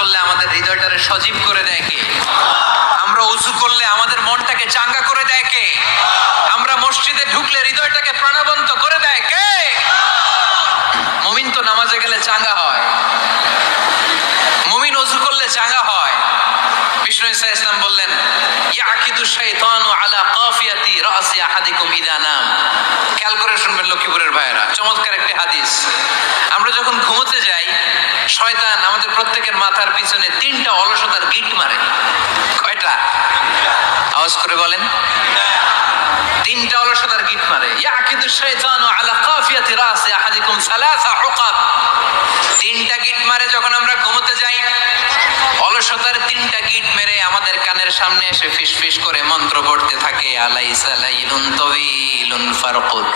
করলে আমাদের হৃদয়টারে সজীব করে দেয় কে? আমরা উযু করলে আমাদের মনটাকে চাঙ্গা করে দেয় কে? আমরা মসজিদে ঢুকলে হৃদয়টাকে প্রাণবন্ত করে দেয় কে? মুমিন তো নামাজে গেলে চাঙ্গা হয়, মুমিন উযু করলে চাঙ্গা হয়। বিষ্ণু ঈসা ইসলাম বললেন, ইয়াকিদু শাইতানু আলা কাফিয়াতি রাসি আহাদিকুম ইযা নাম। খেয়াল করে শুনবেন লক্ষ্মীপুরের ভাইয়েরা, চমৎকার একটি হাদিস। আমরা যখন ঘুমোতে যাই, শয়তান আমাদের প্রত্যেকের মাথার পিছনে 3টা অলসতার গিট মারে। কয়টা? আওয়াজ করে বলেন। 3টা অলসতার গিট মারে। ইয়াকিদু শাইতানু আলা কাফিয়াতি রাসি আহাদিকুম সালাসা উকাব। 3টা গিট মারে যখন আমরা ঘুমোতে যাই। অলসতার 3টা গিট মেরে আমাদের কানের সামনে এসে ফিসফিস করে মন্ত্র পড়তে থাকে, আলাইসা লাইলুন তাওয়িলুন ফারকুদ,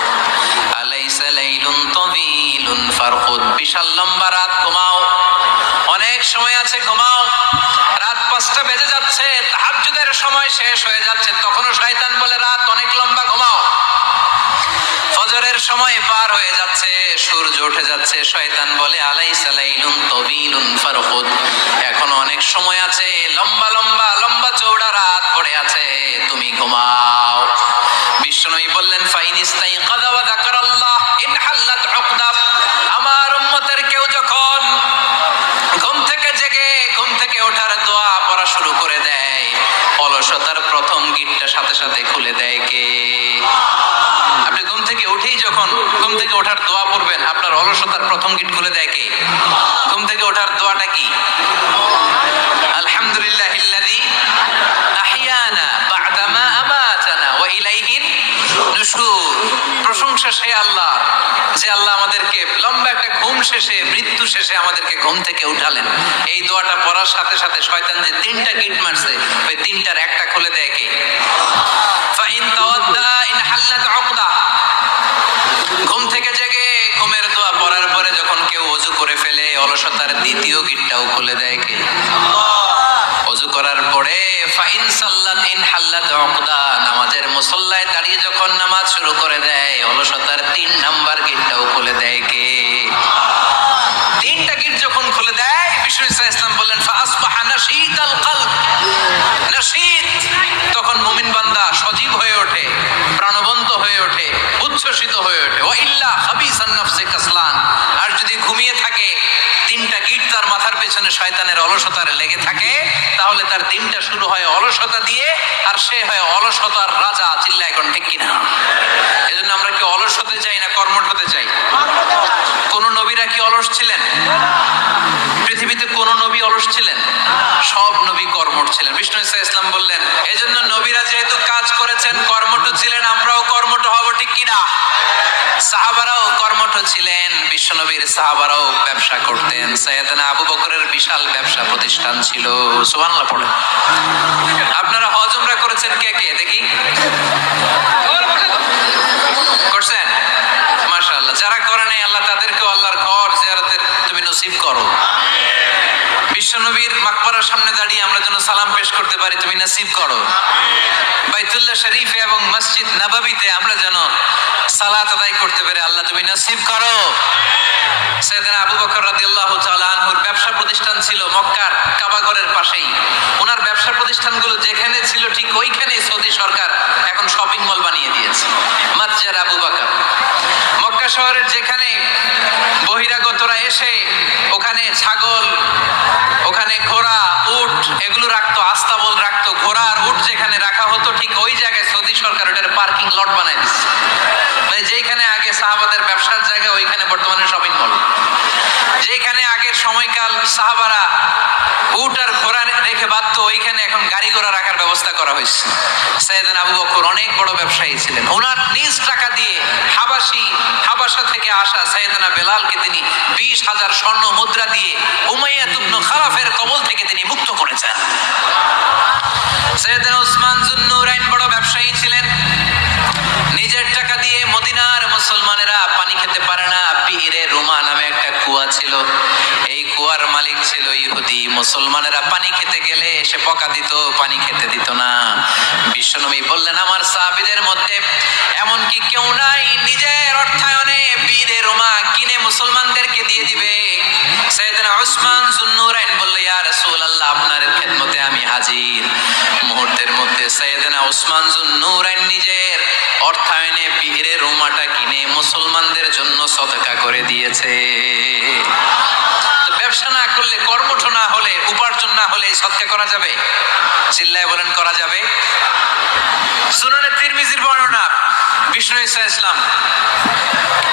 আলাইসা লাইলুন তাওয়িলুন ফারকুদ। বিশাল লম্বা রাত, ঘুমাও। অনেক সময় আছে, ঘুমাও। রাত 5টা বেজে যাচ্ছে, তাহাজ্জুদের সময় শেষ হয়ে যাচ্ছে, তখনও শয়তান বলে রাত অনেক লম্বা, ঘুমাও। ফজরের সময় পার হয়ে যাচ্ছে, সূর্য উঠে যাচ্ছে, শয়তান বলে আলাইসা লাইলুন তাওয়িলুন ফারকুদ, এখনো অনেক সময় আছে, লম্বা লম্বা লম্বা চওড়া রাত পড়ে আছে, তুমি ঘুমাও। বিশ্বনবী বললেন, ফাইন ইস্তাইকাযা ওয়া যাকারাল্লাহ ইনহাল্লাত উকদা। আমার উম্মতের কেউ যখন ঘুম থেকে জেগে ঘুম থেকে ওঠার দোয়া পড়া শুরু করে দেয়, অলসতার প্রথম গিটটা সাথে সাথে খুলে দেয় কে? আপনি ঘুম থেকে উঠেই যখন ঘুম থেকে ওঠার দোয়া পড়বেন, আপনার অলসতার প্রথম গিট খুলে দেয় কে? ঘুম থেকে ওঠার দোয়াটা কি? আলহামদুলিল্লাহিল্লাযী আহইয়ানা বা'দা মা আমাতানা ওয়া ইলাইহিন নুশুর। প্রশংসা সে আল্লাহ, যে আল্লাহ আমাদেরকে লম্বা একটা ঘুম শেষে, মৃত্যু শেষে আমাদেরকে ঘুম থেকে উঠালেন। এই দোয়াটা পড়ার সাথে সাথে শয়তান যে 3টা গিট মারছে, ওই 3টার একটা খুলে দেয় কে? ফাইন তাওয়াদ্দা ইনহাল্লাত উকদা। ঘুম থেকে জেগে ঘুমের দোয়া পড়ার পরে যখন কেউ ওযু করে ফেলে, অলসতার দ্বিতীয় গিটটাও খুলে দেয় কে? ওযু করার পরে ফাইন সাল্লাত ইনহাল্লাত উকদা, নামাজের মুসল্লায় দাঁড়িয়ে যখন নামাজ শুরু করে দেয়, অলসতার 3 নাম্বার গিটটাও খুলে দেয় কে? 3টা গিট যখন খুলে দেয়, বিষ্ণু ঈসা ইসলাম বললেন, ফাসবাহা নাশীতাল কলব। নাশীত, তখন মুমিন বান্দা সজীব হয়ে ওঠে, প্রাণবন্ত হয়ে ওঠে, উচ্ছ্বসিত হয়ে ওঠে। ওয়া ইল্লা খাবিসান নাফসি কাসলান। আর যদি ঘুমিয়ে থাকে, 3টা গিট তার মাথার পেছনে শয়তানের অলসতার লেগে থাকে, তাহলে তার দিনটা শুরু হয় অলসতা দিয়ে, আর সে হয় অলসতার রাজা। চিল্লায় এখন ঠিক কিনা? এজন্য আমরা কি অলস হতে চাই না কর্মঠ হতে চাই? কোন নবীরা কি অলস ছিলেন? পৃথিবীতে কোন নবী অলস ছিলেন? সব নবী কর্মঠ ছিলেন। বিষ্ণু ঈসা ইসলাম বললেন, এজন্য নবীরা যেহেতু কাজ করেছেন, কর্মঠ ছিলেন, আমরাও কর্মঠ হব, ঠিক কিনা? সাহাবারাও কর্মঠ ছিলেন, বিশ্বনবীর সাহাবারাও ব্যবসা করতেন। সাইয়েদনা আবু বকরের বিশাল ব্যবসা প্রতিষ্ঠান ছিল। সুবহানাল্লাহ পড়েন। আপনারা হজ উমরা করেছেন কে কে? দেখি, করছেন? মাশাআল্লাহ। যারা করে নাই, আল্লাহ তাদেরকেও আল্লাহর ঘর জিয়ারতের তুমি নসিব করো। বিশ্বনবীর মাকবারার সামনে দাঁড়িয়ে আমরা যেন সালাম পেশ করতে পারি, তুমি নসিব করো। বাইতুল্লাহ শরীফে এবং মসজিদ নববীতে আমরা যেন সালাত আদায় করতে পারি, আল্লাহ তুমি নসিব করো। সাইয়েদনা আবু বকর রাদিয়াল্লাহু তাআলা আনহুর ব্যবসা প্রতিষ্ঠান ছিল মক্কার কাবা ঘরের পাশেই। ওনার ব্যবসা প্রতিষ্ঠানগুলো যেখানে ছিল ঠিক ওইখানেই সৌদি সরকার এখন শপিং মল বানিয়ে দিয়েছে, মাতজার আবু বকর। মক্কা শহরের যেখানে বহিরাগতরা এসে ওখানে ছাগল, ওখানে ঘোড়া, উট এগুলো রাখতো, আস্তাবল রাখতো, ঘোড়া আর উট যেখানে রাখা হতো, ঠিক ওই জায়গায় সৌদি সরকার ওটার পার্কিং লট বানাই দিচ্ছে। মানে যেখানে আগে সাহাবাদের ব্যবসার জায়গা, ওইখানে বর্তমানে শপিং মল। যেখানে আগের সময়কাল সাহাবারা উট আর ঘোড়া রেখে বাঁধতো, ওইখানে এখন গাড়ি ঘোড়া রাখার ব্যবস্থা করা হয়েছে। সাইয়েদনা আবু বকর অনেক বড় ব্যবসায়ী ছিলেন। ওনার নিজ টাকা দিয়ে হাবাসা থেকে আসা সাইয়েদনা বেলালকে তিনি 20,000 স্বর্ণ মুদ্রা দিয়ে উমাইয়া ইবনে খালাফের কবল থেকে তিনি মুক্ত করেছেন। সাইয়েদনা উসমান যুন্নুরাইন বড় ব্যবসায়ী ছিলেন। নিজের টাকা দিয়ে মদিনার মুসলমানেরা পানি খেতে পারে না, বিরে রুমা নামে একটা কুয়া ছিল, এই কুয়ার মালিক ছিল ইহুদি। মুসলমানেরা পানি খেতে গেলে সে বকা দিত, পানি খেতে দিত না। বিশ্বনবী বললেন, আমার সাহাবীদের মধ্যে এমন কি কেউ নাই নিজের অর্থায়নে বিরে রুমা কিনে মুসলমানদেরকে দিয়ে দিবে? সাইয়েদনা উসমান যুন্নুরাইন বলল, ইয়া ইয়া রাসূলুল্লাহ, আপনার খেদমতে আমি হাজির। মুহূর্তের মধ্যে সাইয়েদনা উসমান যুন্নুরাইন নিজের অর্থায়নে বীরের রুমাটা কিনে মুসলমানদের জন্য সদকা করে দিয়েছে। তো ব্যবসা না করলে, কর্মঠ না হলে, উপার্জন না হলে এই সদকা করা যাবে? চিল্লায় বলেন, করা যাবে? সুনানে তিরমিজির বর্ণনা, বিষ্ণু ঈসা ইসলাম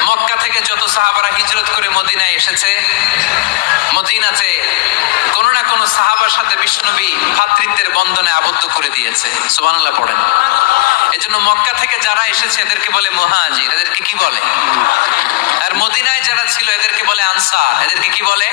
মক্কা থেকে যত সাহাবারা হিজরত করে মদিনায় এসেছে, মদিনাতে কোন না কোন সাহাবার সাথে বিশ্বনবী ভ্রাতৃত্বের বন্ধনে আবদ্ধ করে দিয়েছে। সুবহানাল্লাহ পড়েন। এজন্য মক্কা থেকে যারা এসেছে এদেরকে বলে মুহাজির। এদেরকে কি বলে? আর মদিনায় যারা ছিল এদেরকে বলে আনসার। এদেরকে কি বলে?